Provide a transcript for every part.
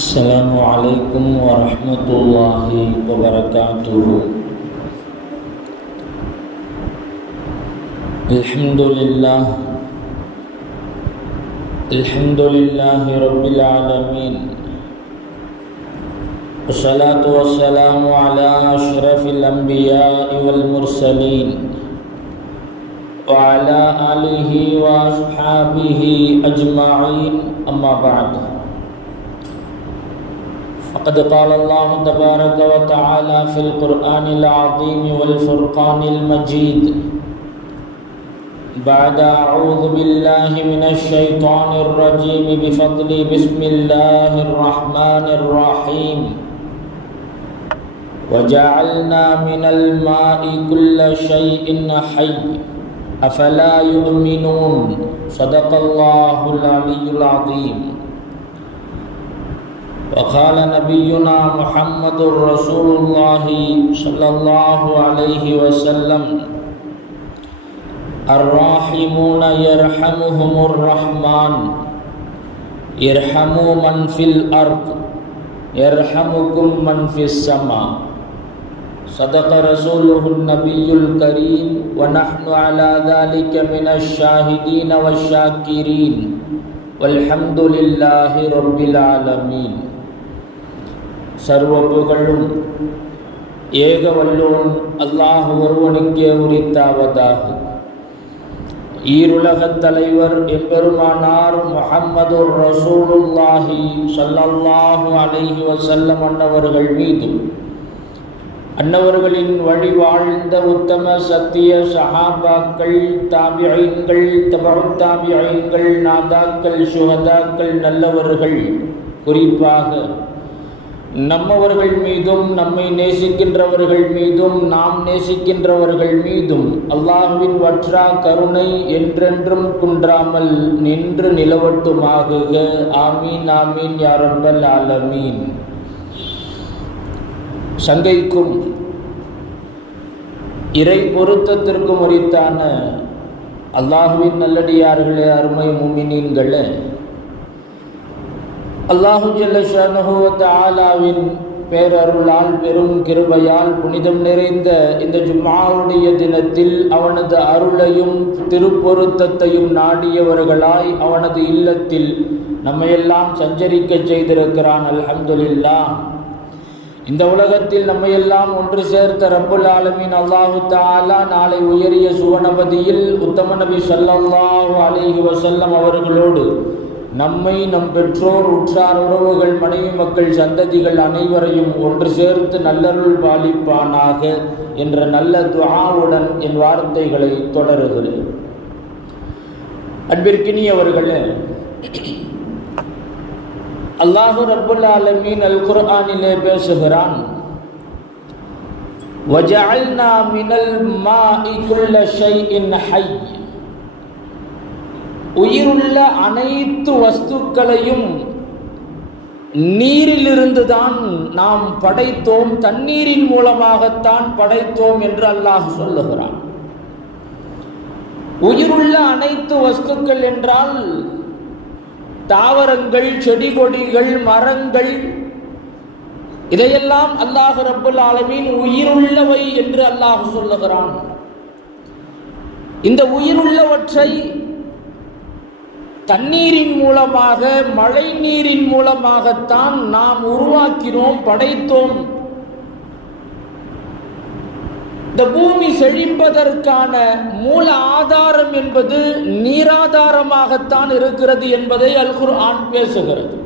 السلام عليكم ورحمة الله وبركاته. الحمد لله رب العالمين، والصلاة والسلام على أشرف الأنبياء والمرسلين وعلى آله وأصحابه أجمعين، أما بعد. فقد قال الله تبارك وتعالى في القرآن العظيم والفرقان المجيد بعد أعوذ بالله من الشيطان الرجيم بفضل بسم الله الرحمن الرحيم: وجعلنا من الماء كل شيء حي أفلا يؤمنون. صدق الله العلي العظيم. وقال نبينا محمد رسول الله صلى الله عليه وسلم: الراحمون يرحمهم الرحمن يرحموا من في الأرض يرحمكم من في السماء. صدق رسوله النبي الكريم، ونحن على ذلك من الشاهدين والشاكرين، والحمد لله رب العالمين. சர்வ புகழும் ஏக வல்லோன் அல்லாஹ் ஒருவனுக்கே உரித்தாவதாக. ஈருலகத் தலைவர் எம்பெருமானார் முஹம்மதுர் ரசூலுல்லாஹி ஸல்லல்லாஹு அலைஹி வஸல்லம் அன்னவர்கள் மீதும், அன்னவர்களின் வழி வாழ்ந்த உத்தம சத்திய சஹாபாக்கள், தாபிஈன்கள், தபஉத் தாபிஈன்கள், நாதாக்கள், சுஹதாக்கள், நல்லவர்கள், குறிப்பாக நம்மவர்கள் மீதும், நம்மை நேசிக்கின்றவர்கள் மீதும், நாம் நேசிக்கின்றவர்கள் மீதும் அல்லாஹ்வின் வற்றா கருணை என்றென்றும் குன்றாமல் நின்று நிலவட்டுமாகுக. ஆமீன் ஆமீன் யா ரப்பல் ஆலமீன். சங்கைக்கும் இறை பொருத்தத்திற்கும் உரித்தான அல்லாஹ்வின் நல்லடியார்களே, அருமை முஃமினீன்களே, அல்லாஹு ஜல்ல ஷஅனுஹு வ தஆலாவின் பேரருளால், பெரும் கிருபையால் புனிதம் நிறைந்த இந்த ஜும்ஆவுடைய தினத்தில் அவனது அருளையும் திருப்பொருத்தத்தையும் நாடியவர்களாய் அவனது இல்லத்தில் நம்மையெல்லாம் சஞ்சரிக்க செய்திருக்கிறான். அல்ஹம்துலில்லாஹ். இந்த உலகத்தில் நம்மையெல்லாம் ஒன்று சேர்த்த ரப்புல் ஆலமீன் அல்லாஹு தஆலா நாளை உயரிய சுவனபதியில் உத்தம நபி ஸல்லல்லாஹு அலைஹி வஸல்லம் அவர்களோடு நம்மை, நம் பெற்றோர், உற்றார், உறவுகள், மனைவி, மக்கள், சந்ததிகள் அனைவரையும் ஒன்று சேர்த்து நல்லருள் பாலிப்பானாக என்ற நல்ல துஆவுடன் என் வார்த்தைகளை தொடருகிறேன். அன்பிற்கினியவர்களே, அல்லாஹு ரப்புல் ஆலமீன் அல் குர்ஆனிலே பேசுகிறான்: வஜஅல்னா மினல் மாஇ குல்ல ஷைஇன் ஹய். உயிருள்ள அனைத்து வஸ்துக்களையும் நீரிலிருந்துதான் நாம் படைத்தோம், தண்ணீரின் மூலமாகத்தான் படைத்தோம் என்று அல்லாஹ் சொல்லுகிறான். உயிருள்ள அனைத்து வஸ்துக்கள் என்றால் தாவரங்கள், செடி கொடிகள், மரங்கள், இதையெல்லாம் அல்லாஹ் ரப்புல் ஆலமீன் உயிருள்ளவை என்று அல்லாஹ் சொல்லுகிறான். இந்த உயிருள்ளவற்றை தண்ணீரின் மூலமாக, மழை நீரின் மூலமாகத்தான் நாம் உருவாக்கினோம், படைத்தோம். இந்த பூமி செழிப்பதற்கான மூல ஆதாரம் என்பது நீராதாரமாகத்தான் இருக்கிறது என்பதை அல் குர்ஆன் பேசுகிறது.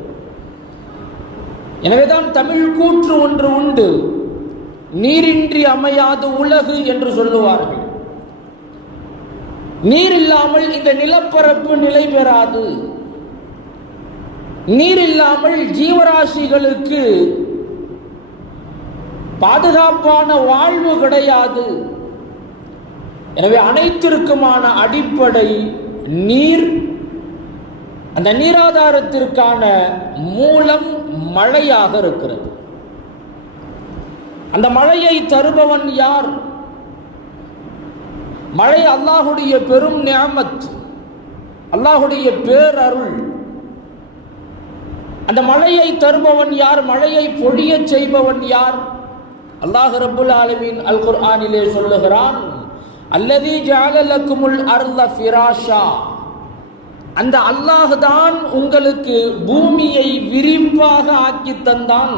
எனவேதான் தமிழ் கூற்று ஒன்று உண்டு: நீரின்றி அமையாது உலகு என்று சொல்லுவார்கள். நீர் இல்லாமல் இந்த நிலப்பரப்பு நிலை பெறாது. நீர் இல்லாமல் ஜீவராசிகளுக்கு பாதுகாப்பான வாழ்வு கிடையாது. எனவே அனைத்திற்குமான அடிப்படை நீர். அந்த நீராதாரத்திற்கான மூலம் மழையாக இருக்கிறது. அந்த மழையை தருபவன் யார்? மழை அல்லாஹுடைய பெரும் நிஅமத், அல்லாஹுடைய பேரருள். அந்த மழையை தருபவன் யார்? மழையை பொழிய செய்பவன் யார்? அல்லாஹ் ரப்புல் ஆலமீன் அல் குர்ஆனிலே சொல்லுகிறான், அல்லதி ஜஅல லக்குமுல் அர்த ஃபிராஷா. அந்த அல்லாஹ் தான் உங்களுக்கு பூமியை விரிப்பாக ஆக்கி தந்தான்.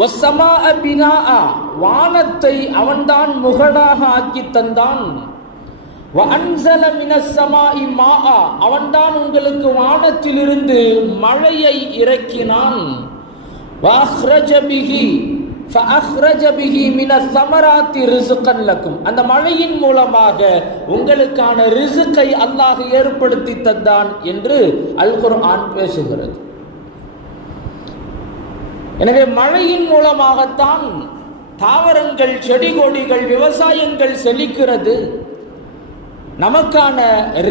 வஸ்ஸமாஅ பினாஅ, வானத்தை அவன்தான் முகடாக ஆக்கி தந்தான். வஅன்ஸல மினஸ் ஸமாஇ மாஅ, அவன்தான் உங்களுக்கு வானத்திலிருந்து மழையை இறக்கினான். வஅக்ரஜ பிஹி ஃபஅக்ரஜ பிஹி மினஸ் ஸமராத்தி ரிஸ்கன் லக்கும், அந்த மழையின் மூலமாக உங்களுக்கான ரிஸ்கை அல்லாஹ் ஏற்படுத்தி தந்தான் என்று அல் குர்ஆன் பேசுகிறது. எனவே மழையின் மூலமாகத்தான் தாவரங்கள், செடி கொடிகள், விவசாயங்கள் செழிக்கிறது. நமக்கான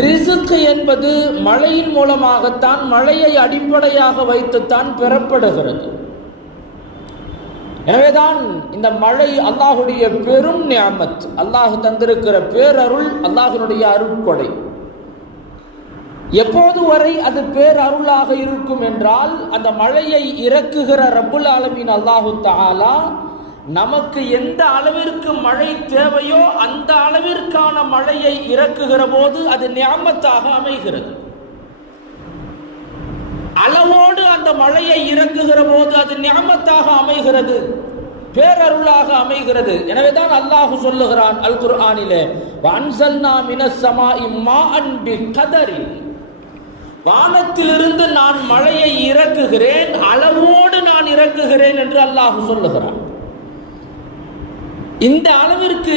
ரிஸ்க் என்பது மழையின் மூலமாகத்தான், மழையை அடிப்படையாக வைத்துத்தான் பெறப்படுகிறது. எனவேதான் இந்த மழை அல்லாஹுடைய பெரும் நிஅமத், அல்லாஹ் தந்திருக்கிற பேரருள், அல்லாஹ்வுடைய அருட்கொடை. எப்போது வரை அது பேரருளாக இருக்கும் என்றால், அந்த மழையை இறக்குகிற ரப்புல் ஆலமீன் அல்லாஹு தஆலா நமக்கு எந்த அளவிற்கு மழை தேவையோ அந்த அளவிற்கான மழையை இறக்குகிற போது அது நிஅமத்தாக அமைகிறது. அளவோடு அந்த மழையை இறக்குகிற போது அது நிஅமத்தாக அமைகிறது, பேரருளாக அமைகிறது. எனவேதான் அல்லாஹ் சொல்லுகிறான் அல் குர்ஆனிலே, வஅன்ஸல்னா மினஸ் ஸமாஇ மாஅன் பிகதரி, வானத்திலிருந்து நான் மழையை இறக்குகிறேன், அளவோடு நான் இறக்குகிறேன் என்று அல்லாஹ் சொல்லுகிறான். இந்த அளவிற்கு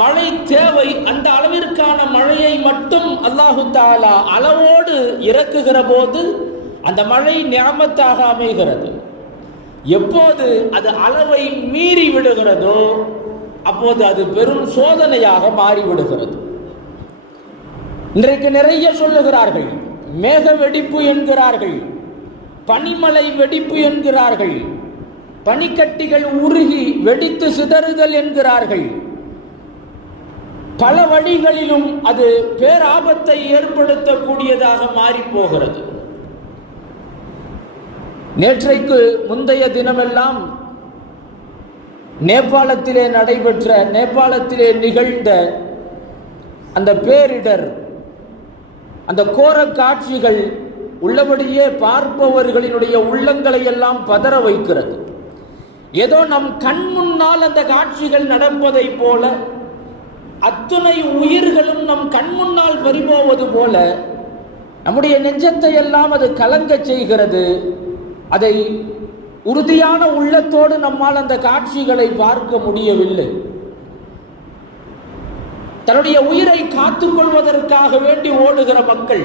மழை தேவை, அந்த அளவிற்கான மழையை மட்டும் அல்லாஹு தஆலா அளவோடு இறக்குகிற போது அந்த மழை நிஅமத்தாக அமைகிறது. எப்போது அது அளவை மீறி விடுகிறதோ அப்போது அது பெரும் சோதனையாக மாறிவிடுகிறது. இன்றைக்கு நிறைய சொல்லுகிறார்கள், மேக வெடிப்பு என்கிறார்கள், பனிமலை வெடிப்பு என்கிறார்கள், பனிக்கட்டிகள் உருகி வெடித்து சிதறுதல் என்கிறார்கள். பல வழிகளிலும் அது பேராபத்தை ஏற்படுத்தக்கூடியதாக மாறி போகிறது. நேற்றைக்கு முந்தைய தினமெல்லாம் நேபாளத்திலே நிகழ்ந்த அந்த பேரிடர், அந்த கோர காட்சிகள் உள்ளபடியே பார்ப்பவர்களினுடைய உள்ளங்களை எல்லாம் பதற வைக்கிறது. ஏதோ நம் கண் முன்னால் அந்த காட்சிகள் நடப்பதை போல, அத்துணை உயிர்களும் நம் கண் முன்னால் பறிபோவது போல நம்முடைய நெஞ்சத்தை எல்லாம் அது கலங்க செய்கிறது. அதை உறுதியான உள்ளத்தோடு நம்மால் அந்த காட்சிகளை பார்க்க முடியவில்லை. தன்னுடைய உயிரை காத்துக் கொள்வதற்காக வேண்டி ஓடுகிற மக்கள்,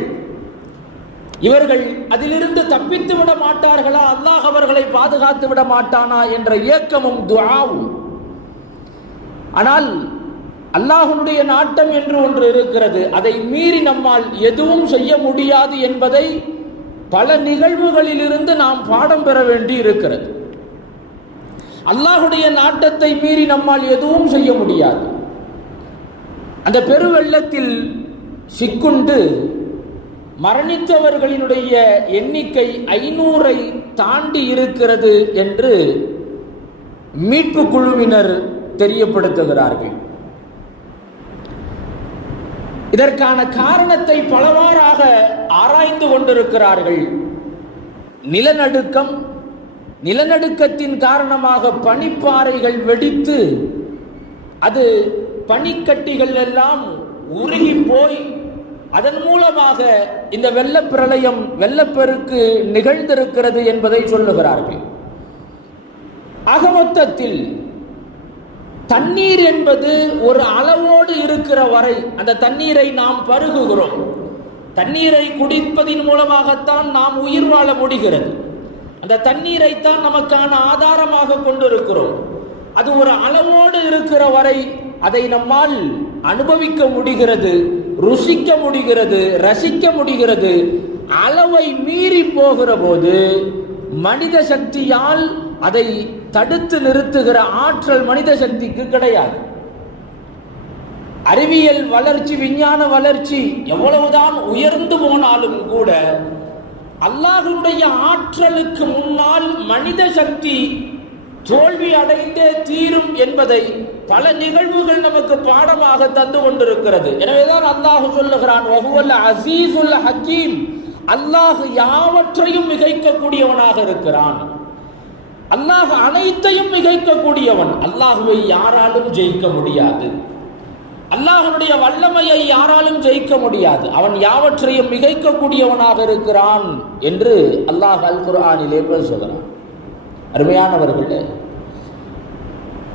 இவர்கள் அதிலிருந்து தப்பித்து விட மாட்டார்களா, அல்லாஹ் அவர்களை பாதுகாத்து விட மாட்டானா என்ற ஏக்கமும் துஆவும். ஆனால் அல்லாஹ்வுடைய நாட்டம் என்று ஒன்று இருக்கிறது, அதை மீறி நம்மால் எதுவும் செய்ய முடியாது என்பதை பல நிகழ்வுகளிலிருந்து நாம் பாடம் பெற வேண்டி இருக்கிறது. அல்லாஹ்வுடைய நாட்டத்தை மீறி நம்மால் எதுவும் செய்ய முடியாது. அந்த பெருவெள்ளத்தில் சிக்குண்டு மரணித்தவர்களினுடைய எண்ணிக்கை 500 தாண்டி இருக்கிறது என்று மீட்பு குழுவினர் தெரியப்படுத்துகிறார்கள். இதற்கான காரணத்தை பலவாறாக ஆராய்ந்து கொண்டிருக்கிறார்கள். நிலநடுக்கம், நிலநடுக்கத்தின் காரணமாக பனிப்பாறைகள் வெடித்து அது பனிக்கட்டிகள் எல்லாம் உருகி போய் அதன் மூலமாக இந்த வெள்ளப்பிரளயம், வெள்ளப்பெருக்கு நிகழ்ந்திருக்கிறது என்பதை சொல்லுகிறார்கள். அகமொத்தத்தில் தண்ணீர் என்பது ஒரு அளவோடு இருக்கிற வரை அந்த தண்ணீரை நாம் பருகுகிறோம். தண்ணீரை குடிப்பதின் மூலமாகத்தான் நாம் உயிர் வாழ முடிகிறது. அந்த தண்ணீரைத்தான் நமக்கான ஆதாரமாக கொண்டிருக்கிறோம். அது ஒரு அளவோடு இருக்கிற வரை அதை நம்மால் அனுபவிக்க முடிகிறது, ருசிக்க முடிகிறது, ரசிக்க முடிகிறது. அளவை மீறி போகிற போது மனித சக்தியால் அதை தடுத்து நிறுத்துகிற ஆற்றல் மனித சக்திக்கு கிடையாது. அறிவியல் வளர்ச்சி, விஞ்ஞான வளர்ச்சி எவ்வளவுதான் உயர்ந்து போனாலும் கூட அல்லாஹ்வுடைய ஆற்றலுக்கு முன்னால் மனித சக்தி தோல்வி அடைந்தே தீரும் என்பதை பல நிகழ்வுகள் நமக்கு பாடமாக தந்து கொண்டிருக்கிறது. எனவேதான் அல்லாஹ் சொல்லுகிறான், வஹுவல் அஸீஸுல் ஹக்கீம், அல்லாஹ் யாவற்றையும் மிகைக்கக்கூடியவனாக இருக்கிறான். அல்லாஹ் அனைத்தையும் மிகைக்கக்கூடியவன். அல்லாஹ்வை யாராலும் ஜெயிக்க முடியாது. அல்லாஹ்வுடைய வல்லமையை யாராலும் ஜெயிக்க முடியாது. அவன் யாவற்றையும் மிகைக்கக்கூடியவனாக இருக்கிறான் என்று அல்லாஹ் அல் குர்ஆனிலே பேசுகிறான். அருமையானவர்களே,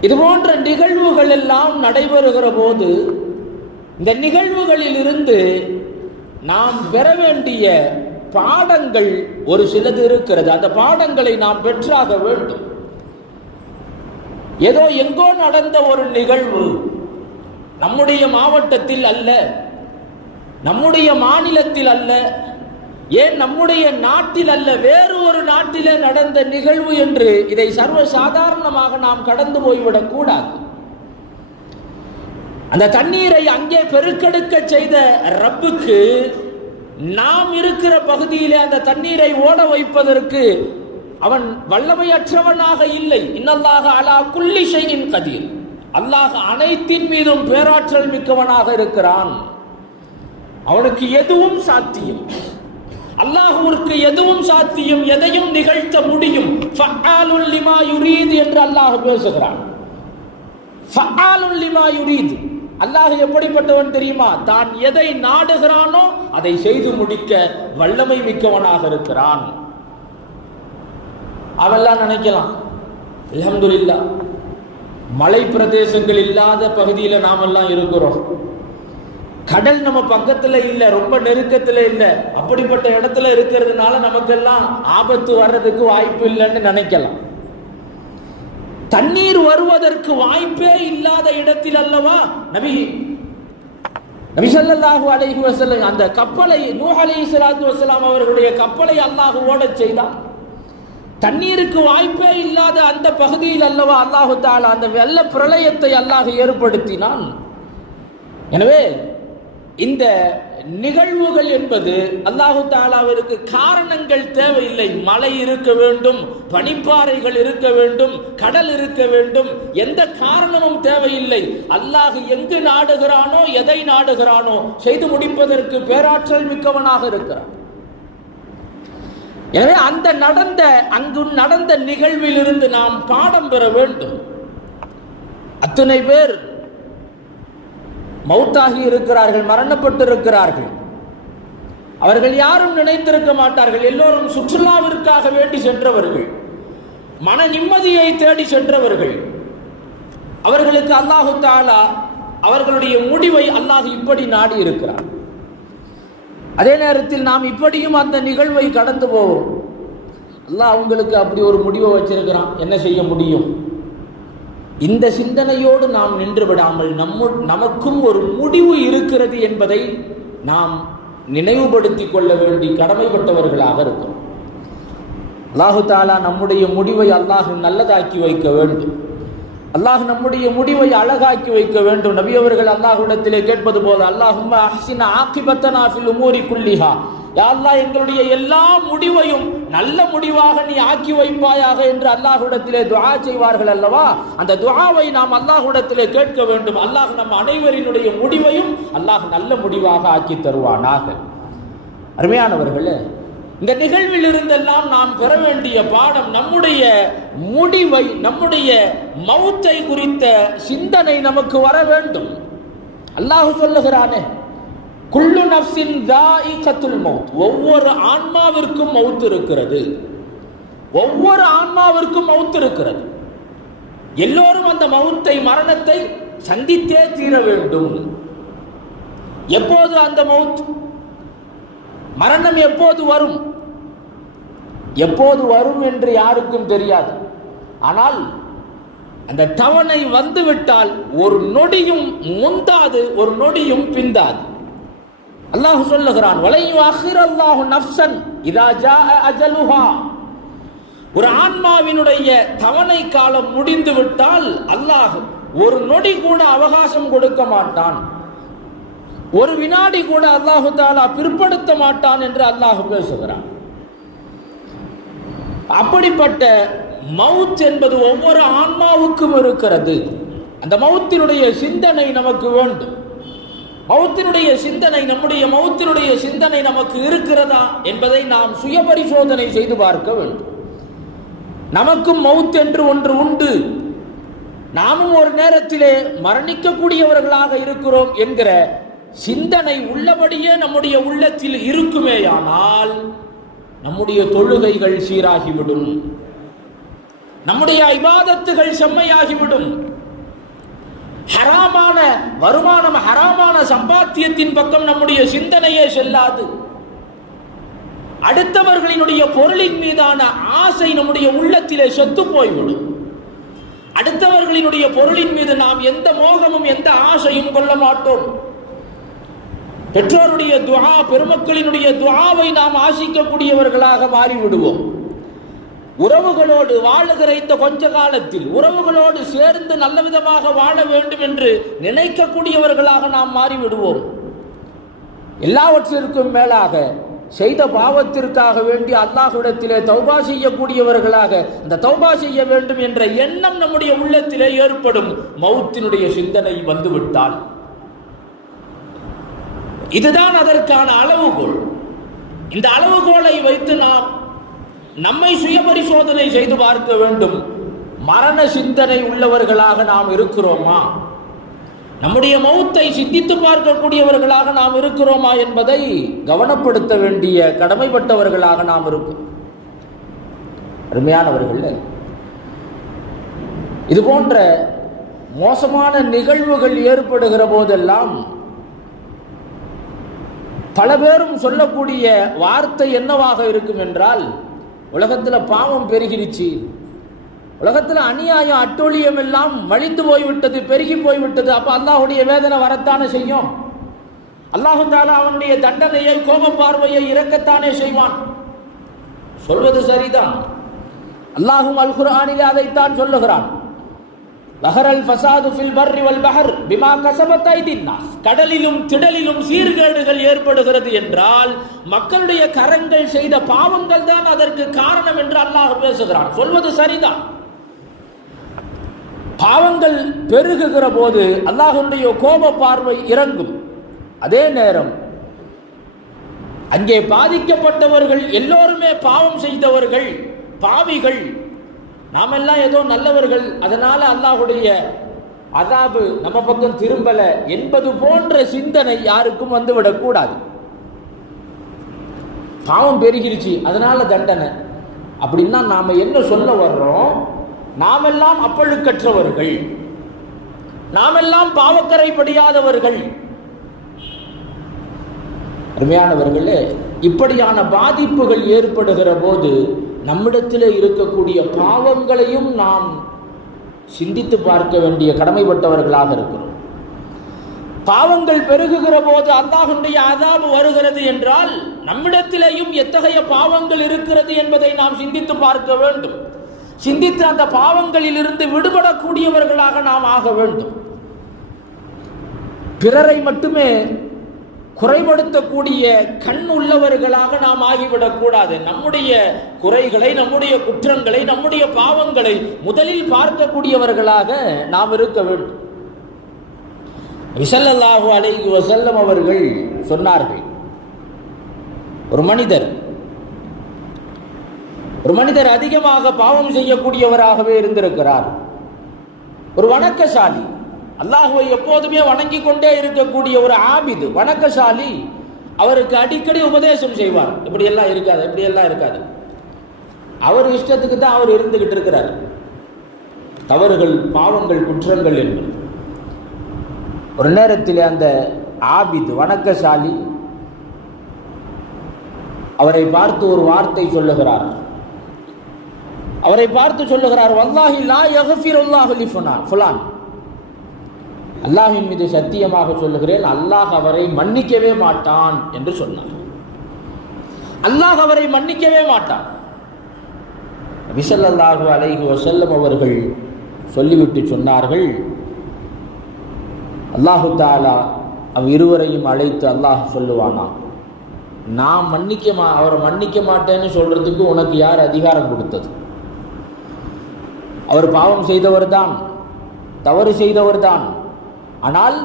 இது போன்ற நிகழ்வுகள் எல்லாம் நடைபெறுகிற போது இந்த நிகழ்வுகளில் இருந்து நாம் பெற வேண்டிய பாடங்கள் ஒரு சிலது இருக்கிறது. அந்த பாடங்களை நாம் பெற்றாக வேண்டும். ஏதோ எங்கோ நடந்த ஒரு நிகழ்வு நம்முடைய மாவட்டத்தில் அல்ல, நம்முடைய மாநிலத்தில் அல்ல, ஏன் நம்முடைய நாட்டில் அல்ல, வேறு ஒரு நாட்டிலே நடந்த நிகழ்வு என்று இதை சர்வ சாதாரணமாக நாம் கடந்து போய்விடக் கூடாது. அந்த தண்ணீரை அங்கே பெருக்கெடுக்க செய்த ரப்புக்கு நாம் இருக்கிற பகுதியிலே அந்த தண்ணீரை ஓட வைப்பதற்கு அவன் வல்லமையற்றவனாக இல்லை. இன்னல்லாஹ அலா குல்லி ஷைஇன் கதீர், அல்லாஹ் அனைத்தின் மீதும் பேராற்றல் மிக்கவனாக இருக்கிறான். அவனுக்கு எதுவும் சாத்தியம். அல்லாஹ்வுக்கு எதுவும் சாத்தியம், எதையும் நிகழ்த்த முடியும். ஃபஅலுல் லிமா யுரீத் என்று அல்லாஹ் பேசுகிறான். ஃபஅலுல் லிமா யுரீத், அல்லாஹ் எப்படிப்பட்டவன் தெரியுமா? தான் எதை நாடுகிறானோ அதை செய்து முடிக்க வல்லமை மிக்கவனாக இருக்கிறான். அவெல்லாம் நினைக்கலாம், அல்ஹம்துலில்லாஹ் மலை பிரதேசங்கள் இல்லாத பகுதியில நாமெல்லாம் இருக்கிறோம். கடல் நம்ம பக்கத்துல இல்ல, ரொம்ப நெருக்கத்துல இல்ல. அப்படிப்பட்ட இடத்துல இருக்கிறதுனால நமக்கெல்லாம் ஆபத்து வர்றதுக்கு வாய்ப்பு இல்லைன்னு நினைக்கலாம். தண்ணீர் வருவதற்கு வாய்ப்பே இல்லாத இடத்தில் அல்லவா நபி ஸல்லல்லாஹு அலைஹி வஸல்லம் அந்த கப்பலை, நூஹ் அலைஹிஸ்ஸலாத்து வஸலாம் அவர்களுடைய கப்பலை அல்லாஹ் ஓடச் செய்தான். தண்ணீருக்கு வாய்ப்பே இல்லாத அந்த பகுதியில் அல்லவா அல்லாஹு தஆலா அந்த வெள்ள பிரளயத்தை அல்லாஹ் ஏற்படுத்தினான். எனவே இந்த நிகழ்வுகள் என்பது அல்லாஹு தஆலாவிற்கு காரணங்கள் தேவையில்லை. மலை இருக்க வேண்டும், பனிப்பாறைகள் இருக்க வேண்டும், கடல் இருக்க வேண்டும், எந்த காரணமும் தேவையில்லை. அல்லாஹ் எங்கு நாடுகிறானோ, எதை நாடுகிறானோ செய்து முடிப்பதற்கு பேராற்றல் மிக்கவனாக இருக்கிறான். எனவே அங்கு நடந்த நிகழ்வில் இருந்து நாம் பாடம் பெற வேண்டும். அத்தனை பேர் மௌத்தாகி இருக்கிறார்கள், மரணப்பட்டு இருக்கிறார்கள். அவர்கள் யாரும் நினைத்திருக்க மாட்டார்கள். எல்லோரும் சுற்றுலாவிற்காக வேண்டி சென்றவர்கள், மன நிம்மதியை தேடி சென்றவர்கள். அவர்களுக்கு அல்லாஹு தஆலா அவர்களுடைய முடிவை அல்லாஹ் இப்படி நாடி இருக்கிறார். அதே நேரத்தில் நாம் இப்படியும் அந்த நிகழ்வை கடந்து போவோம். அல்லாஹ் அவங்களுக்கு அப்படி ஒரு முடிவை வச்சிருக்கிறான், என்ன செய்ய முடியும்? இந்த சிந்தனையோடு நாம் நின்று விடாமல் நமக்கும் ஒரு முடிவு இருக்கிறது என்பதை நாம் நினைவுபடுத்திக் கொள்ள வேண்டி கடமைப்பட்டவர்களாக இருக்கிறோம். அல்லாஹு தஆலா நம்முடைய முடிவை அல்லாஹ் நல்லதாக்கி வைக்க வேண்டும். அல்லாஹ் நம்முடைய முடிவை அழகாக்கி வைக்க வேண்டும். நபி அவர்கள் அல்லாஹ்விடத்திலே கேட்பது போல, அல்லாஹும்ம அஹ்சின் ஆகிபத்தனா ஃபில் உமூரி குல்லிஹா, யா அல்லாஹ் எங்களுடைய எல்லா முடிவையும் நல்ல முடிவாக நீ ஆக்கி வைப்பாயாக என்று அல்லாஹ்விடத்திலே துஆ செய்வார்கள் அல்லவா? அந்த துஆவை நாம் அல்லாஹ்விடத்திலே கேட்க வேண்டும். அல்லாஹ் நம் அனைவரினுடைய முடிவையும் அல்லாஹ் நல்ல முடிவாக ஆக்கி தருவானாக. அருமையானவர்களே, இந்த நிகழ்வில் இருந்தெல்லாம் நாம் பெற வேண்டிய பாடம், நம்முடைய முடிவை, நம்முடைய மௌத்தை குறித்த சிந்தனை நமக்கு வர வேண்டும். அல்லாஹ் சொல்லுகிறானே, குல்லு நஃப்ஸின் தாயிகத்துல் மௌத், ஒவ்வொரு ஆன்மாவிற்கும் மௌத் இருக்கிறது. ஒவ்வொரு ஆன்மாவிற்கும் மௌத் இருக்கிறது. எல்லோரும் அந்த மௌத்தை, மரணத்தை சந்தித்தே தீர வேண்டும். எப்போது அந்த மௌத், மரணம் எப்போது வரும், எப்போது வரும் என்று யாருக்கும் தெரியாது. ஆனால் அந்த தவணை வந்துவிட்டால் ஒரு நொடியும் முந்தாது, ஒரு நொடியும் பிந்தாது. அல்லாஹ் சொல்லுகிறான், வலை யுஅখিরুல்லாஹு நஃப்ஸன் இதா ஜாஅ அஜலுஹா, ஒரு ஆன்மாவினுடைய தவணை காலம் முடிந்து விட்டால் அல்லாஹ் ஒரு நொடி கூட அவகாசம் கொடுக்க மாட்டான், ஒரு வினாடி கூட அல்லாஹு தஆலா பிற்படுத்த மாட்டான் என்று அல்லாஹ் பேசுகிறான். அப்படிப்பட்ட மவுத் என்பது ஒவ்வொரு ஆன்மாவுக்கும் இருக்கிறது. அந்த மவுத்தினுடைய சிந்தனை நமக்கு வேண்டும். மவுத்தினுடைய சிந்தனை, நம்முடைய மவுத்தினுடைய சிந்தனை நமக்கு இருக்கிறதா என்பதை நாம் சுய பரிசோதனை செய்து பார்க்க வேண்டும். நமக்கும் மவுத் என்று ஒன்று உண்டு, நாமும் ஒரு நேரத்திலே மரணிக்கக்கூடியவர்களாக இருக்கிறோம் என்கிற சிந்தனை உள்ளபடியே நம்முடைய உள்ளத்தில் இருக்குமேயானால் நம்முடைய தொழுகைகள் சீராகிவிடும், நம்முடைய இபாதத்துகள் செம்மையாகிவிடும். ஹராமான வருமானம், ஹராமான சம்பாத்தியத்தின் பக்கம் நம்முடைய சிந்தனையே செல்லாது. அடுத்தவர்களினுடைய பொருளின் மீதான ஆசை நம்முடைய உள்ளத்திலே செத்து போய்விடும். அடுத்தவர்களினுடைய பொருளின் மீது நாம் எந்த மோகமும் எந்த ஆசையும் கொள்ள மாட்டோம். பெற்றோருடைய துஆ, பெருமக்களினுடைய துஆவை நாம் ஆசிக்கக்கூடியவர்களாக மாறிவிடுவோம். உறவுகளோடு வாழுகிற இந்த கொஞ்ச காலத்தில் உறவுகளோடு சேர்ந்து நல்ல விதமாக வாழ வேண்டும் என்று நினைக்கக்கூடியவர்களாக நாம் மாறிவிடுவோம். எல்லாவற்றிற்கும் மேலாக செய்த பாவத்திற்காக வேண்டி அல்லாஹ்விடத்திலே தௌபா செய்யக்கூடியவர்களாக இந்த தௌபா செய்ய வேண்டும் என்ற எண்ணம் நம்முடைய உள்ளத்திலே ஏற்படும். மௌத்தினுடைய சிந்தனை வந்துவிட்டால் இதுதான் அதற்கான அளவுகோல். இந்த அளவுகோலை வைத்து நாம் நம்மை சுய பரிசோதனை செய்து பார்க்க வேண்டும். மரண சிந்தனை உள்ளவர்களாக நாம் இருக்கிறோமா? நம்முடைய மௌத்தை சிந்தித்து பார்க்கக்கூடியவர்களாக நாம் இருக்கிறோமா என்பதை கவனப்படுத்த வேண்டிய கடமைப்பட்டவர்களாக நாம் இருக்கோம். அருமையானவர்கள், இது போன்ற மோசமான நிகழ்வுகள் ஏற்படுகிற போதெல்லாம் பல பேரும் சொல்லக்கூடிய வார்த்தை என்னவாக இருக்கும் என்றால், உலகத்தில் பாவம் பெருகிடுச்சு, உலகத்தில் அநியாயம் அட்டொழியம் எல்லாம் மலிந்து போய்விட்டது, பெருகி போய்விட்டது. அப்ப அல்லாஹுடைய வேதனை வரத்தானே செய்யும். அல்லாஹு தஆலா அவனுடைய தண்டனையை, கோப பார்வையை இறக்கத்தானே செய்வான். சொல்வது சரிதான். அல்லாஹும் அல் குர்ஆனிலே அதைத்தான் சொல்லுகிறான். லஹரல் ஃபஸாது ஃபில் பர்ரி வல் பஹர் பிமா கஸபத் ஐதின் நாஸ். கடலிலும் திடலிலும் சீர்கேடுகள் ஏற்படுகிறது என்றால் மக்களுடைய கரங்கள் செய்த பாவங்கள் தான் அதற்கு காரணம் என்று அல்லாஹ் பேசுகிறான். சொல்வது சரிதான். பாவங்கள் பெருகுகிற போது அல்லாஹ்வுடைய கோப பார்வை இறங்கும். அதே நேரம் அங்கே பாதிக்கப்பட்டவர்கள் எல்லோருமே பாவம் செய்தவர்கள், பாவிகள். நாமெல்லாம் ஏதோ நல்லவர்கள், அதனால அல்லாஹ்வுடைய அஸாபு நம்ம பக்கம் திரும்பல என்பது போன்ற சிந்தனை யாருக்கும் வந்துவிடக்கூடாது. பாவம் பெருகிருச்சு அதனால தண்டனை அப்படின்னா நாம என்ன சொல்ல வர்றோம்? நாமெல்லாம் அப்பழுக்கற்றவர்கள், நாமெல்லாம் பாவக்கரை படியாதவர்கள். அருமையானவர்களே, இப்படியான பாதிப்புகள் ஏற்படுகிற போது நம்மிடத்தில் இருக்கக்கூடிய பாவங்களையும் நாம் சிந்தித்து பார்க்க வேண்டிய கடமைப்பட்டவர்களாக இருக்கிறோம். பாவங்கள் பெருகுகிற போது அல்லாஹ்வுடைய அஸாபு வருகிறது என்றால் நம்மிடத்திலேயும் எத்தகைய பாவங்கள் இருக்கிறது என்பதை நாம் சிந்தித்து பார்க்க வேண்டும். சிந்தித்து அந்த பாவங்களில் இருந்து விடுபடக்கூடியவர்களாக நாம் ஆக வேண்டும். பிறரை மட்டுமே குறைபடுத்தக்கூடிய கண் உள்ளவர்களாக நாம் ஆகிவிடக்கூடாது. நம்முடைய குறைகளை, நம்முடைய குற்றங்களை, நம்முடைய பாவங்களை முதலில் பார்க்கக்கூடியவர்களாக நாம் இருக்க வேண்டும். ஸல்லல்லாஹு அலைஹி வஸல்லம் அவர்கள் சொன்னார்கள், ஒரு மனிதர் அதிகமாக பாவம் செய்யக்கூடியவராகவே இருந்திருக்கிறார். ஒரு வணக்கசாலி, அல்லாஹ்வை எப்போதுமே வணங்கி கொண்டே இருக்கக்கூடிய ஒரு ஆபிது, வணக்கசாலி, அவருக்கு அடிக்கடி உபதேசம் செய்வார். இப்படி எல்லாம் இருக்காது, இப்படி எல்லாம் இருக்காது. அவர் இஷ்டத்துக்கு தான் அவர் இருந்துகிட்டு இருக்கிறார். தவறுகள், பாவங்கள், குற்றங்கள் என்று. ஒரு நேரத்தில் அந்த ஆபிது, வணக்கசாலி, அவரை பார்த்து ஒரு வார்த்தை சொல்லுகிறார். அவரை பார்த்து சொல்லுகிறார், வல்லாஹி லா யக்ஃபிருல்லாஹு லி ஃபுலான். அல்லாஹ்வின் மீது சத்தியமாக சொல்லுகிறேன், அல்லாஹ் அவரை மன்னிக்கவே மாட்டான் என்று சொன்னார். அல்லாஹ் அவரை மன்னிக்கவே மாட்டான். நபி ஸல்லல்லாஹு அலைஹி வஸல்லம் அவர்கள் சொல்லிவிட்டு சொன்னார்கள், அல்லாஹு தஆலா இருவரையும் அழைத்து அல்லாஹ் சொல்லுவானா, அவரை மன்னிக்க மாட்டேன்னு சொல்றதுக்கு உனக்கு யார் அதிகாரம் கொடுத்தது? அவர் பாவம் செய்தவர் தான், தவறு செய்தவர் தான். ஆனால்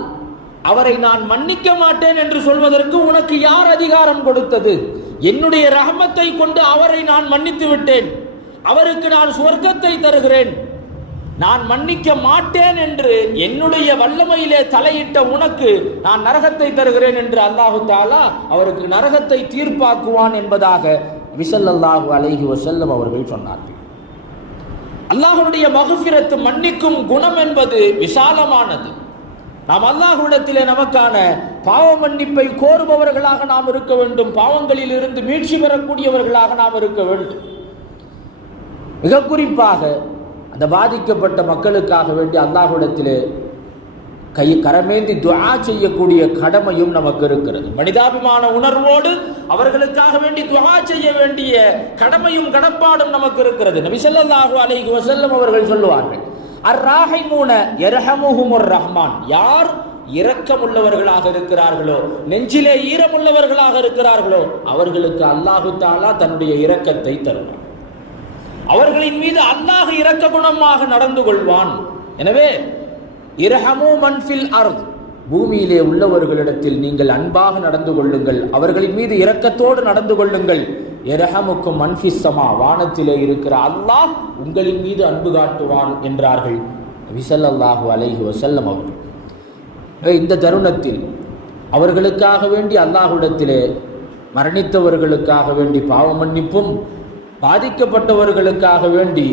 அவரை நான் மன்னிக்க மாட்டேன் என்று சொல்வதற்கு உனக்கு யார் அதிகாரம் கொடுத்தது? என்னுடைய ரஹமத்தை கொண்டு அவரை நான் மன்னித்து விட்டேன், அவருக்கு நான் சுவர்க்கத்தை தருகிறேன். நான் மன்னிக்க மாட்டேன் என்று என்னுடைய வல்லமையிலே தலையிட்ட உனக்கு நான் நரகத்தை தருகிறேன் என்று அல்லாஹு தஆலா அவருக்கு நரகத்தை தீர்ப்பாக்குவான் என்பதாக ஸல்லல்லாஹு அலைஹி வஸல்லம் அவர்கள் சொன்னார்கள். அல்லாஹ்வுடைய மக்ஃபிரத், மன்னிக்கும் குணம் என்பது விசாலமானது. நாம் அல்லாஹ்விடத்திலே நமக்கான பாவ மன்னிப்பை கோருபவர்களாக நாம் இருக்க வேண்டும். பாவங்களில் இருந்து மீட்சி பெறக்கூடியவர்களாக நாம் இருக்க வேண்டும். மிக குறிப்பாக அந்த பாதிக்கப்பட்ட மக்களுக்காக வேண்டி அல்லாஹ்விடத்திலே கரமேந்தி துஆ செய்யக்கூடிய கடமையும் நமக்கு இருக்கிறது. மனிதாபிமான உணர்வோடு அவர்களுக்காக வேண்டி துஆ செய்ய வேண்டிய கடமையும் கடப்பாடும் நமக்கு இருக்கிறது. நபி ஸல்லல்லாஹு அலைஹி வஸல்லம் அவர்கள் சொல்லுவார்கள், அர்ராஹிமூன யர்ஹமுஹுமுர் ரஹ்மான். யார் இரக்கமுள்ளவர்களாக இருக்கிறார்களோ, நெஞ்சிலே ஈரமுள்ளவர்களாக இருக்கிறார்களோ, அவர்களுக்கு அல்லாஹு தஆலா தன்னுடைய இரக்கத்தை தருவான். அவர்களின் மீது அல்லாஹ் இரக்க குணமாக நடந்து கொள்வான். எனவே இரஹமு மன் ஃபில் அர்த், பூமியிலே உள்ளவர்களிடத்தில் நீங்கள் அன்பாக நடந்து கொள்ளுங்கள், அவர்களின் மீது இரக்கத்தோடு நடந்து கொள்ளுங்கள். இரஹமுக்கும் மன் ஃபிஸ் ஸமா, வானத்திலே இருக்கிற அல்லாஹ் உங்களின் மீது அன்பு காட்டுவான் என்றார்கள் நபி ஸல்லல்லாஹு அலைஹி வஸல்லம் அவர்கள். இந்த தருணத்தில் அவர்களுக்காக வேண்டி அல்லாஹ்விடத்திலே, மரணித்தவர்களுக்காக வேண்டி பாவ மன்னிப்பும், பாதிக்கப்பட்டவர்களுக்காக வேண்டி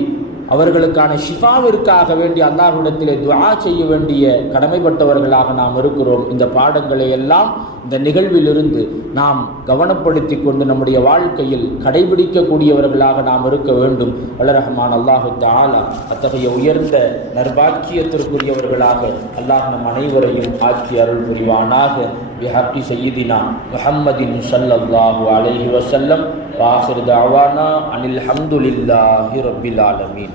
அவர்களுக்கான ஷிஃபாவிற்காக வேண்டி அல்லாஹ்விடத்திலே துஆ செய்ய வேண்டிய கடமைப்பட்டவர்களாக நாம் இருக்கிறோம். இந்த பாடங்களை எல்லாம் இந்த நிகழ்விலிருந்து நாம் கவனப்படுத்தி கொண்டு நம்முடைய வாழ்க்கையில் கடைபிடிக்கக்கூடியவர்களாக நாம் இருக்க வேண்டும். வல்லரஹ்மான் அல்லாஹு தஆலா அத்தகைய உயர்ந்த நற்பாக்கியத்திற்குரியவர்களாக அல்லாஹ் நம் அனைவரையும் ஆக்கி அருள் புரிவானாக. பிஹக்கி சய்யிதினா முஹம்மதின் ஸல்லல்லாஹு அலைஹி வஸல்லம். வஆகிரு தஅவானா அனில் ஹம்துலில்லாஹி ரப்பில் ஆலமீன்.